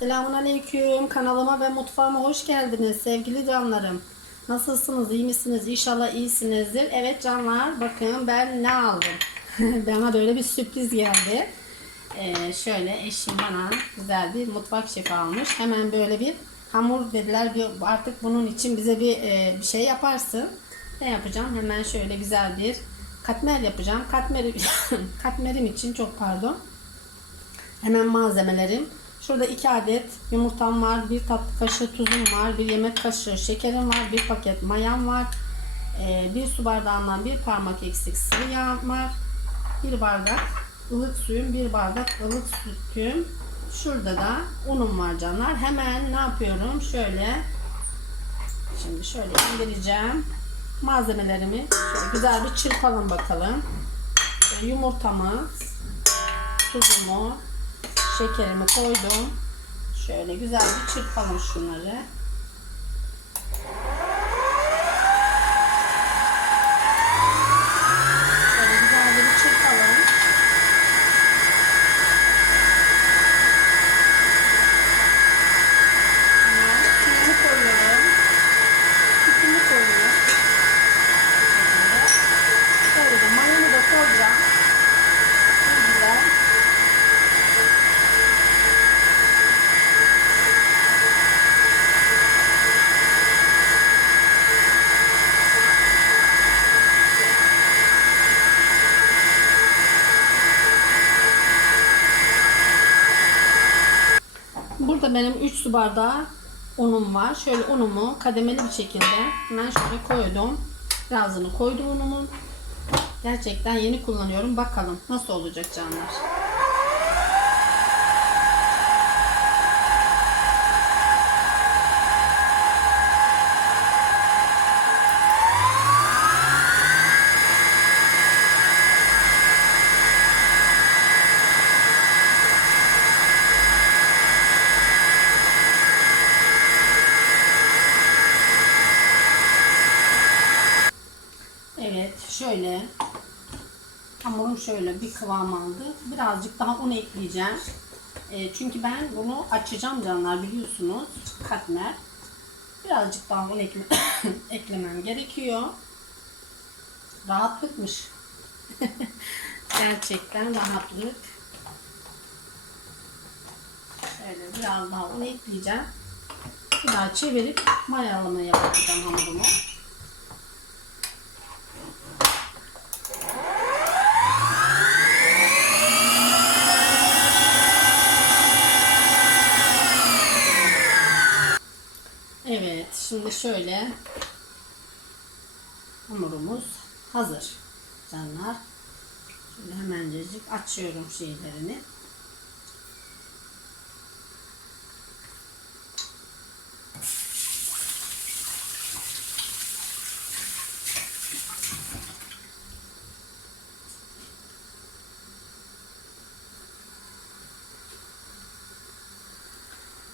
Selamun Aleyküm. Kanalıma ve mutfağıma hoş geldiniz sevgili canlarım. Nasılsınız? iyi misiniz? İnşallah iyisinizdir. Evet canlar bakın ben ne aldım. bana böyle bir sürpriz geldi. Ee, şöyle eşim bana güzel bir mutfak şefi almış. Hemen böyle bir hamur dediler. Bir, artık bunun için bize bir, e, bir şey yaparsın. Ne yapacağım? Hemen şöyle güzel bir katmer yapacağım. Katmerim, katmerim için çok pardon. Hemen malzemelerim. Şurada 2 adet yumurtam var, bir tatlı kaşığı tuzum var, bir yemek kaşığı şekerim var, bir paket mayam var, ee, bir su bardağından bir parmak eksik sıvı yağ var, bir bardak ılık suyum, bir bardak ılık sütüm. Şurada da unum var canlar. Hemen ne yapıyorum? Şöyle şimdi şöyle indireceğim. Malzemelerimi şöyle güzel bir çırpalım bakalım. Yumurtamı, tuzumu, şekerimi koydum. Şöyle güzel bir çırpalım şunları. Şöyle güzel bir çırpalım. Hemen suyunu koyuyorum. Sütünü koyuyorum. Şöyle de mayonu da koyacağım. Çok güzel. Benim 3 su bardağı unum var. Şöyle unumu kademeli bir şekilde hemen şöyle koydum. Birazını koydum unumun. Gerçekten yeni kullanıyorum. Bakalım nasıl olacak canlar. Evet şöyle hamurum şöyle bir kıvam aldı. Birazcık daha un ekleyeceğim. E, çünkü ben bunu açacağım canlar biliyorsunuz. Katmer. Birazcık daha un ekle eklemem gerekiyor. Rahatlıkmış. Gerçekten rahatlık. Şöyle biraz daha un ekleyeceğim. Bir daha çevirip mayalamaya yapacağım hamurumu. Evet, şimdi şöyle hamurumuz hazır canlar. Şöyle hemencecik açıyorum şeylerini.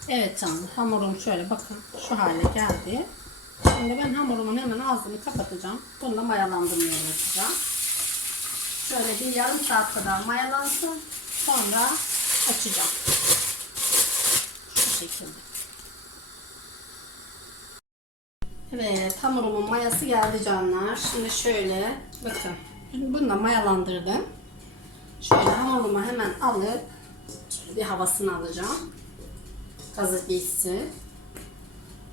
Evet canım hamurum şöyle bakın şu hale geldi. Şimdi ben hamurumun hemen ağzını kapatacağım. Bunu da mayalandırmaya yapacağım. Şöyle bir yarım saat kadar mayalansın. Sonra açacağım. Şu şekilde. Evet hamurumun mayası geldi canlar. Şimdi şöyle bakın. Bunu da mayalandırdım. Şöyle hamurumu hemen alıp bir havasını alacağım gazı geçsin.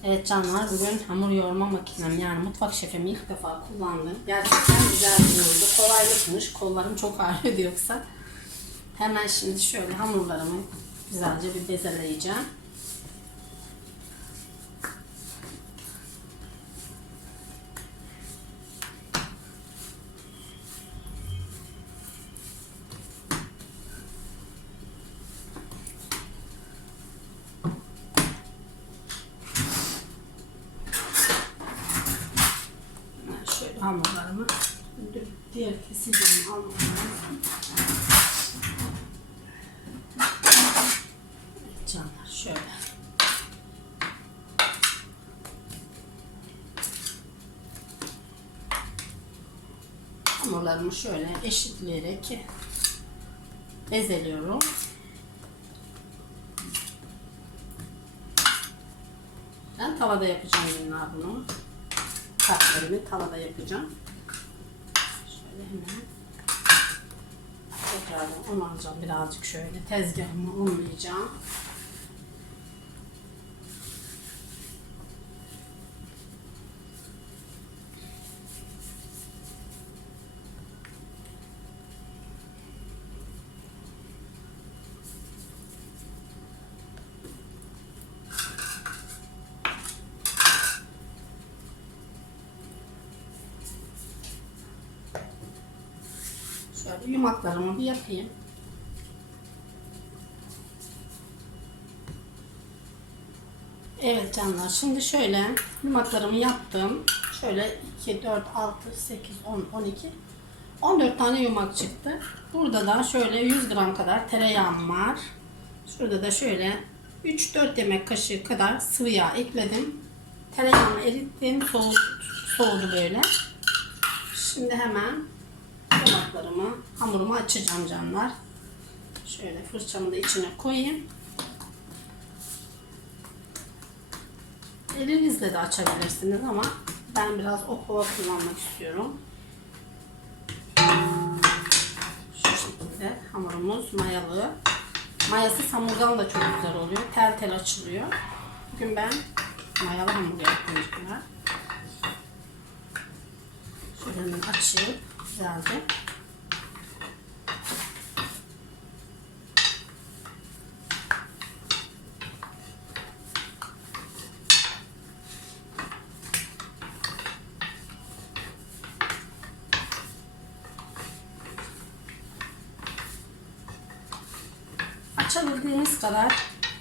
Evet canlar bugün hamur yoğurma makinem yani mutfak şefimi ilk defa kullandım. Gerçekten güzel bir yoğurdu. Kolaylıkmış. Kollarım çok ağrıyordu yoksa. Hemen şimdi şöyle hamurlarımı güzelce bir bezeleyeceğim. Hemen şöyle hamurlarımı diğer keseceğim hamurlarımı. Canlar şöyle. Hamurlarımı şöyle eşitleyerek bezeliyorum. Ben tavada yapacağım bunlar bunu. Katlarını tavada yapacağım. Şöyle hemen. Tekrardan un alacağım birazcık şöyle. Tezgahımı unlayacağım. Şöyle yumaklarımı bir yapayım. Evet canlar şimdi şöyle yumaklarımı yaptım. Şöyle 2, 4, 6, 8, 10, 12, 14 tane yumak çıktı. Burada da şöyle 100 gram kadar tereyağım var. Şurada da şöyle 3-4 yemek kaşığı kadar sıvı yağ ekledim. Tereyağını erittim. Soğudu, soğudu böyle. Şimdi hemen Tabaklarımı, hamurumu açacağım canlar. Şöyle fırçamı da içine koyayım. Elinizle de açabilirsiniz ama ben biraz okova kullanmak istiyorum. Şu şekilde hamurumuz mayalı. Mayası hamurdan da çok güzel oluyor. Tel tel açılıyor. Bugün ben mayalı hamur yapacağım. Şöyle açayım güzelce. Açabildiğiniz kadar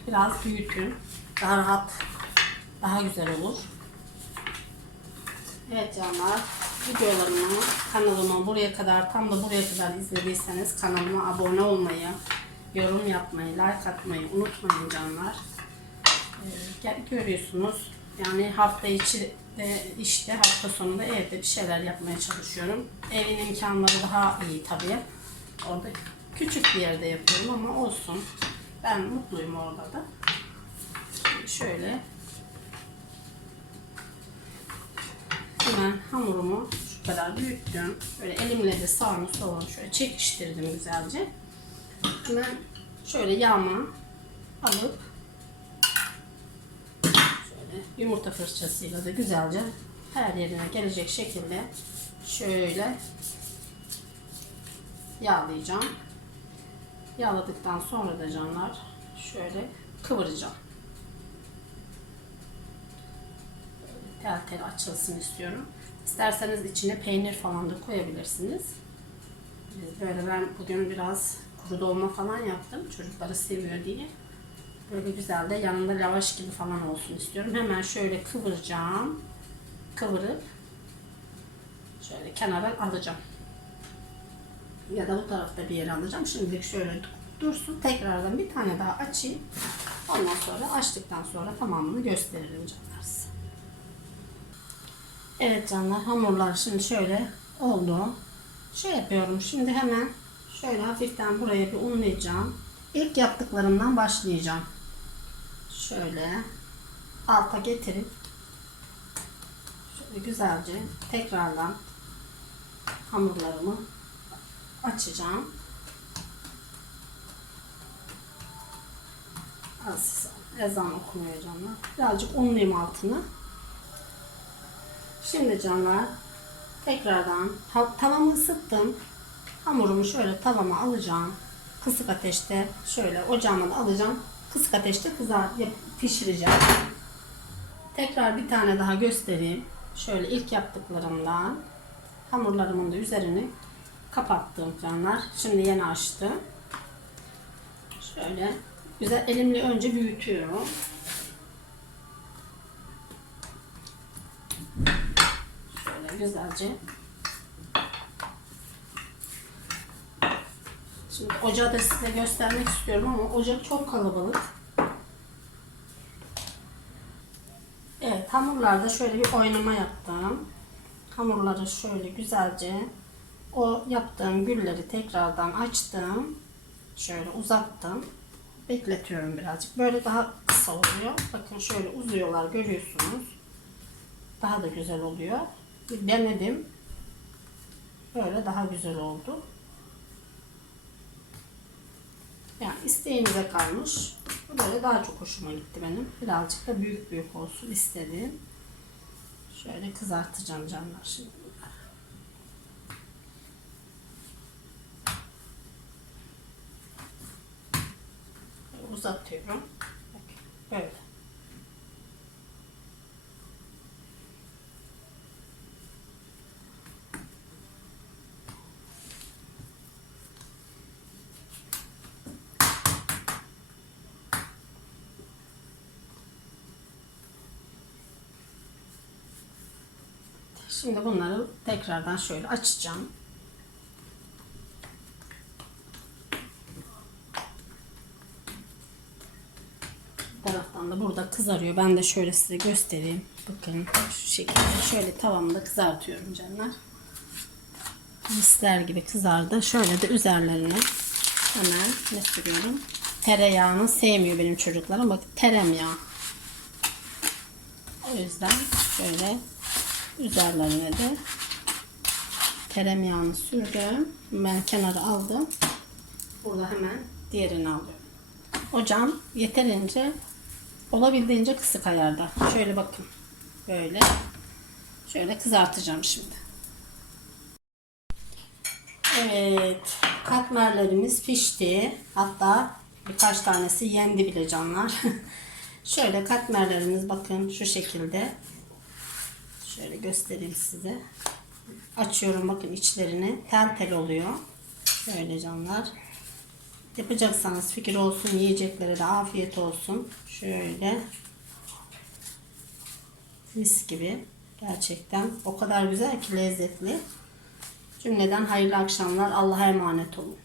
biraz büyütün. Daha rahat, daha güzel olur. Evet canlar, videolarımı kanalıma buraya kadar, tam da buraya kadar izlediyseniz kanalıma abone olmayı, yorum yapmayı, like atmayı unutmayın canlar. Ee, görüyorsunuz, yani hafta içi de işte hafta sonunda evde bir şeyler yapmaya çalışıyorum. Evin imkanları daha iyi tabii. Orada küçük bir yerde yapıyorum ama olsun. Ben mutluyum orada da. Şöyle hemen hamurumu şu kadar büyüttüm. Böyle elimle de sağını solunu şöyle çekiştirdim güzelce. Hemen şöyle yağma alıp şöyle yumurta fırçasıyla da güzelce her yerine gelecek şekilde şöyle yağlayacağım. Yağladıktan sonra da canlar şöyle kıvıracağım. Tel tel açılsın istiyorum. İsterseniz içine peynir falan da koyabilirsiniz. Böyle ben bugün biraz kuru dolma falan yaptım. Çocukları seviyor diye. Böyle güzel de yanında lavaş gibi falan olsun istiyorum. Hemen şöyle kıvıracağım. Kıvırıp şöyle kenara alacağım. Ya da bu tarafta bir yere alacağım. Şimdilik şöyle dursun. Tekrardan bir tane daha açayım. Ondan sonra açtıktan sonra tamamını gösteririm canlar. Evet canlar hamurlar şimdi şöyle oldu. Şey yapıyorum şimdi hemen şöyle hafiften buraya bir unlayacağım. İlk yaptıklarımdan başlayacağım. Şöyle alta getirip şöyle güzelce tekrardan hamurlarımı açacağım. Az ezan okunuyor canlar. Birazcık unlayayım altını. Şimdi canlar tekrardan tavamı ısıttım. Hamurumu şöyle tavama alacağım. Kısık ateşte şöyle ocağıma da alacağım. Kısık ateşte kızar pişireceğim. Tekrar bir tane daha göstereyim. Şöyle ilk yaptıklarımdan hamurlarımın da üzerini kapattım canlar. Şimdi yeni açtım. Şöyle güzel elimle önce büyütüyorum. Güzelce. Şimdi ocağı da size göstermek istiyorum ama ocak çok kalabalık. Evet hamurlarda şöyle bir oynama yaptım. Hamurları şöyle güzelce o yaptığım gülleri tekrardan açtım. Şöyle uzattım. bekletiyorum birazcık. Böyle daha kısa oluyor. Bakın şöyle uzuyorlar görüyorsunuz. Daha da güzel oluyor. Denedim. Böyle daha güzel oldu. Yani isteğinize kalmış. Bu böyle daha çok hoşuma gitti benim. Birazcık da büyük büyük olsun istedim. Şöyle kızartacağım canlar şimdi. uzatıyorum. Böyle. Şimdi bunları tekrardan şöyle açacağım. Taraftan da burada kızarıyor. Ben de şöyle size göstereyim. Bakın şu şekilde şöyle tavamda kızartıyorum canlar. Misler gibi kızardı. Şöyle de üzerlerine hemen ne sürüyorum? Tereyağını sevmiyor benim çocuklarım. Bak tereyağı. O yüzden şöyle üzerlerine de tereyağını sürdüm. Ben kenara aldım. Burada hemen diğerini alıyorum. Ocağım yeterince olabildiğince kısık ayarda. Şöyle bakın. Böyle. Şöyle kızartacağım şimdi. Evet. Katmerlerimiz pişti. Hatta birkaç tanesi yendi bile canlar. Şöyle katmerlerimiz bakın şu şekilde. Şöyle göstereyim size. Açıyorum bakın içlerini. Tel tel oluyor. Şöyle canlar. Yapacaksanız fikir olsun. Yiyeceklere de afiyet olsun. Şöyle. Mis gibi. Gerçekten o kadar güzel ki lezzetli. Cümleden hayırlı akşamlar. Allah'a emanet olun.